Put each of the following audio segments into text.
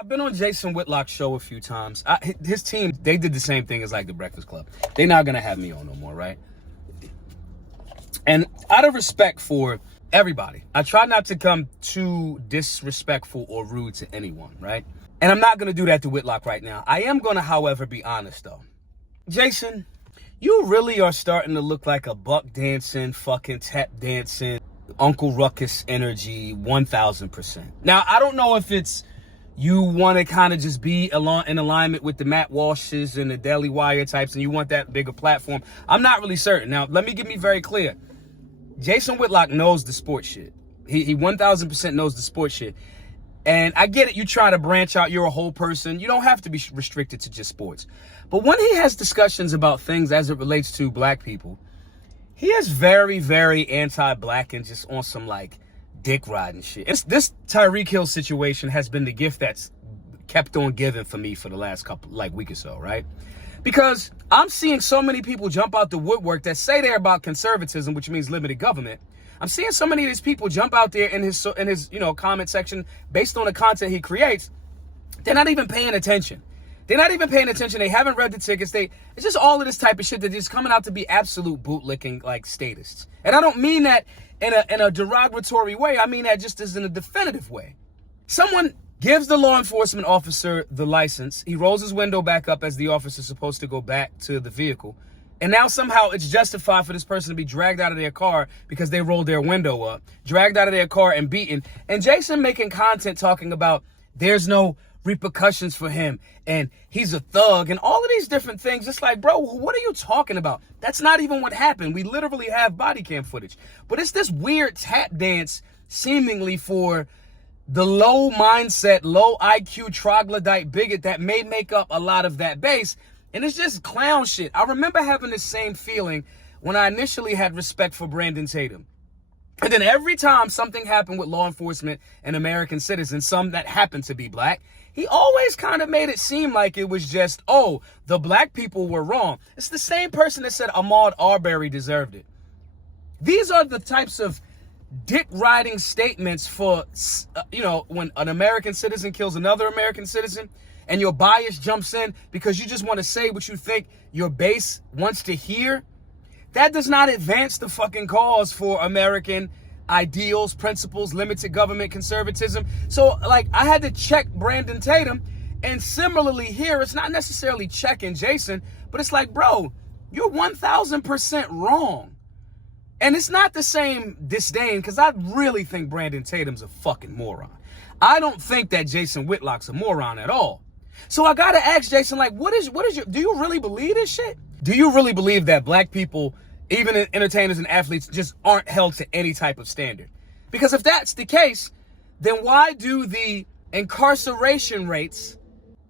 I've been on Jason Whitlock's show a few times. His team, they did the same thing as like the Breakfast Club. They're not going to have me on no more, right? And out of respect for everybody, I try not to come too disrespectful or rude to anyone, right? And I'm not going to do that to Whitlock right now. I am going to, however, be honest, though. Jason, you really are starting to look like a buck dancing, fucking tap dancing, Uncle Ruckus energy, 1,000%. Now, I don't know if it's you want to kind of just be in alignment with the Matt Walshes and the Daily Wire types, and you want that bigger platform. I'm not really certain. Now, let me get me very clear. Jason Whitlock knows the sports shit. He 1,000% knows the sports shit. And I get it. You try to branch out. You're a whole person. You don't have to be restricted to just sports. But when he has discussions about things as it relates to black people, he is very, very anti-black and just on some like dick riding shit. This Tyreek Hill situation has been the gift that's kept on giving for me for the last week or so, right? Because I'm seeing so many people jump out the woodwork that say they're about conservatism, which means limited government. I'm seeing so many of these people jump out there in his comment section based on the content he creates. They're not even paying attention. They're not even paying attention. They haven't read the tickets. It's just all of this type of shit that is coming out to be absolute bootlicking like statists. And I don't mean that in a derogatory way. I mean that just as in a definitive way. Someone gives the law enforcement officer the license. He rolls his window back up as the officer's supposed to go back to the vehicle. And now somehow it's justified for this person to be dragged out of their car because they rolled their window up, dragged out of their car and beaten. And Jason making content talking about there's no repercussions for him and he's a thug and all of these different things. It's like, bro, what are you talking about? That's not even what happened. We literally have body cam footage. But it's this weird tap dance seemingly for the low mindset, low IQ troglodyte bigot that may make up a lot of that base. And it's just clown shit. I remember having the same feeling when I initially had respect for Brandon Tatum. And then every time something happened with law enforcement and American citizens, some that happened to be black, he always kind of made it seem like it was just, oh, the black people were wrong. It's the same person that said Ahmaud Arbery deserved it. These are the types of dick-riding statements for, when an American citizen kills another American citizen and your bias jumps in because you just want to say what you think your base wants to hear. That does not advance the fucking cause for American ideals, principles, limited government, conservatism. So, I had to check Brandon Tatum. And similarly here, it's not necessarily checking Jason, but it's like, bro, you're 1,000% wrong. And it's not the same disdain, because I really think Brandon Tatum's a fucking moron. I don't think that Jason Whitlock's a moron at all. So I gotta ask Jason, do you really believe this shit? Do you really believe that black people, even entertainers and athletes, just aren't held to any type of standard? Because if that's the case, then why do the incarceration rates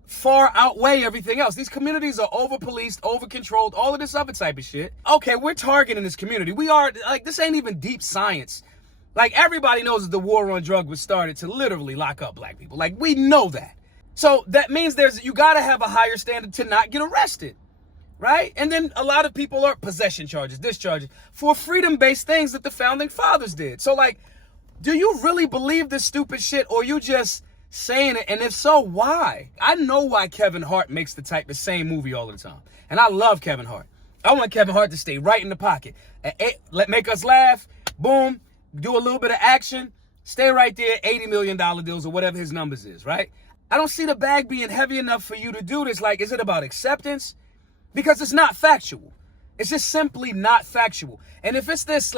far outweigh everything else? These communities are over-policed, over-controlled, all of this other type of shit. Okay, we're targeting this community. We are, this ain't even deep science. Everybody knows that the war on drugs was started to literally lock up black people. We know that. So that means you gotta have a higher standard to not get arrested, right? And then a lot of people are possession charges, discharges, for freedom-based things that the founding fathers did. So do you really believe this stupid shit, or you just saying it? And if so, why? I know why Kevin Hart makes the same movie all the time. And I love Kevin Hart. I want Kevin Hart to stay right in the pocket. Make us laugh, boom, do a little bit of action, stay right there, $80 million deals or whatever his numbers is, right? I don't see the bag being heavy enough for you to do this. Is it about acceptance? Because it's not factual. It's just simply not factual. And if it's this,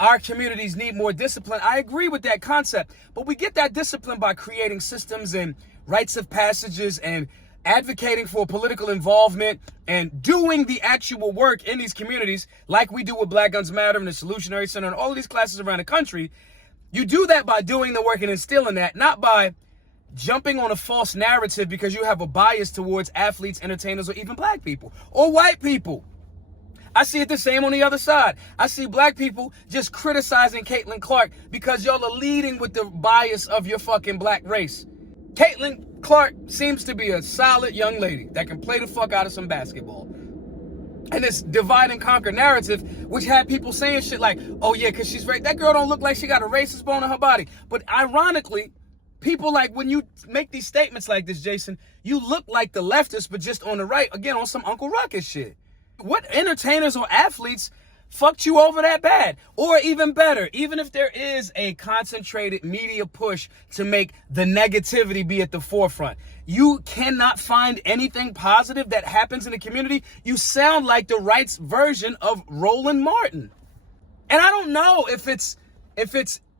our communities need more discipline, I agree with that concept. But we get that discipline by creating systems and rites of passages and advocating for political involvement and doing the actual work in these communities like we do with Black Guns Matter and the Solutionary Center and all of these classes around the country. You do that by doing the work and instilling that, not by jumping on a false narrative because you have a bias towards athletes, entertainers, or even black people or white people. I see it the same on the other side. I see black people just criticizing Caitlin Clark because y'all are leading with the bias of your fucking black race. Caitlin Clark seems to be a solid young lady that can play the fuck out of some basketball. And this divide and conquer narrative, which had people saying shit like, oh yeah, because she's right. That girl don't look like she got a racist bone in her body. But ironically, people like when you make these statements like this, Jason, you look like the leftists, but just on the right, again, on some Uncle Ruckus shit. What entertainers or athletes fucked you over that bad? Or even better, even if there is a concentrated media push to make the negativity be at the forefront, you cannot find anything positive that happens in the community. You sound like the right's version of Roland Martin. And I don't know if it's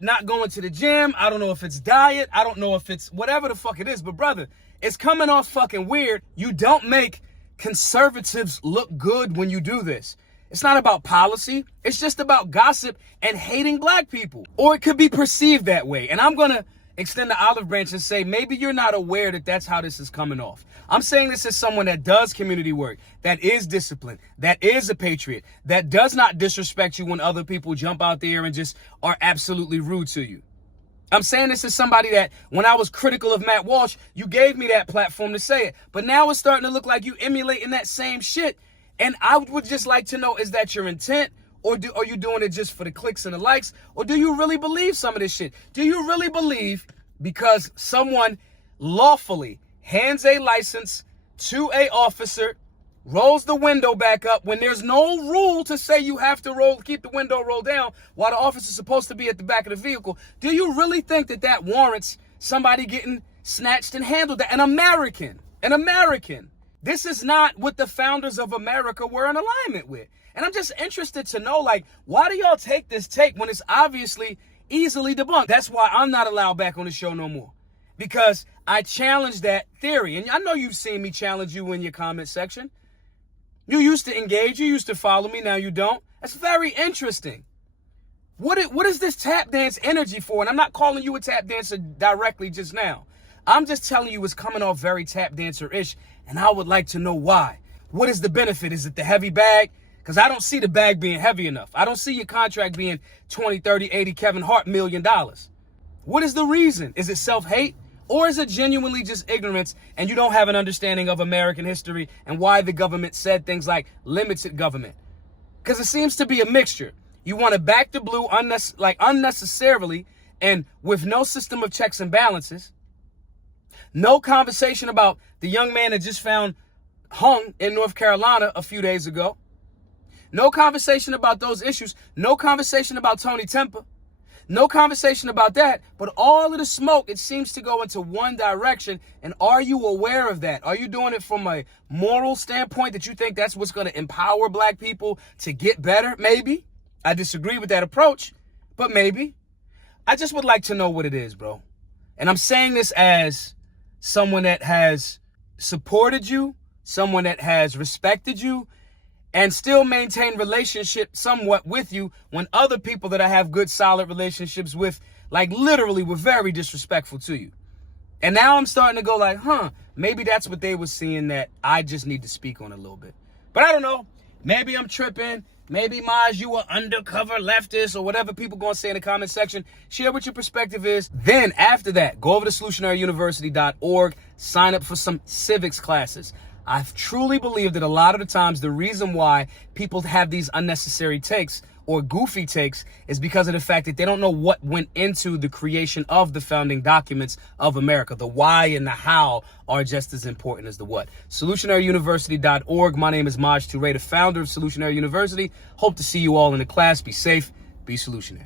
not going to the gym. I don't know if it's diet. I don't know if it's whatever the fuck it is. But brother, it's coming off fucking weird. You don't make conservatives look good when you do this. It's not about policy. It's just about gossip and hating black people. Or it could be perceived that way. And I'm going to extend the olive branch and say, maybe you're not aware that that's how this is coming off. I'm saying this as someone that does community work, that is disciplined, that is a patriot, that does not disrespect you when other people jump out there and just are absolutely rude to you. I'm saying this as somebody that when I was critical of Matt Walsh, you gave me that platform to say it. But now it's starting to look like you emulating that same shit. And I would just like to know, is that your intent? Or are you doing it just for the clicks and the likes? Or do you really believe some of this shit? Do you really believe because someone lawfully hands a license to a officer, rolls the window back up when there's no rule to say you have to keep the window rolled down while the officer's supposed to be at the back of the vehicle? Do you really think that that warrants somebody getting snatched and handled? An American. This is not what the founders of America were in alignment with. And I'm just interested to know, like, why do y'all take this take when it's obviously easily debunked? That's why I'm not allowed back on the show no more. Because I challenge that theory. And I know you've seen me challenge you in your comment section. You used to engage. You used to follow me. Now you don't. That's very interesting. What is this tap dance energy for? And I'm not calling you a tap dancer directly just now. I'm just telling you it's coming off very tap dancer-ish. And I would like to know why. What is the benefit? Is it the heavy bag? Because I don't see the bag being heavy enough. I don't see your contract being 20, 30, 80 Kevin Hart $1 million. What is the reason? Is it self-hate? Or is it genuinely just ignorance and you don't have an understanding of American history and why the government said things like limited government? Because it seems to be a mixture. You want to back the blue unnecessarily and with no system of checks and balances. No conversation about the young man that just found hung in North Carolina a few days ago. No conversation about those issues. No conversation about Tony Temper. No conversation about that. But all of the smoke, it seems to go into one direction. And are you aware of that? Are you doing it from a moral standpoint that you think that's what's going to empower black people to get better? Maybe. I disagree with that approach, but maybe. I just would like to know what it is, bro. And I'm saying this as someone that has supported you, someone that has respected you, and still maintain relationship somewhat with you when other people that I have good, solid relationships with, like literally were very disrespectful to you. And now I'm starting to go like, maybe that's what they were seeing that I just need to speak on a little bit. But I don't know. Maybe I'm tripping. Maybe, Maj, you were undercover leftist or whatever people going to say in the comment section. Share what your perspective is. Then after that, go over to solutionaryuniversity.org, sign up for some civics classes. I truly believe that a lot of the times the reason why people have these unnecessary takes or goofy takes is because of the fact that they don't know what went into the creation of the founding documents of America. The why and the how are just as important as the what. Solutionaryuniversity.org. My name is Maj Toure, the founder of Solutionary University. Hope to see you all in the class. Be safe. Be solutionary.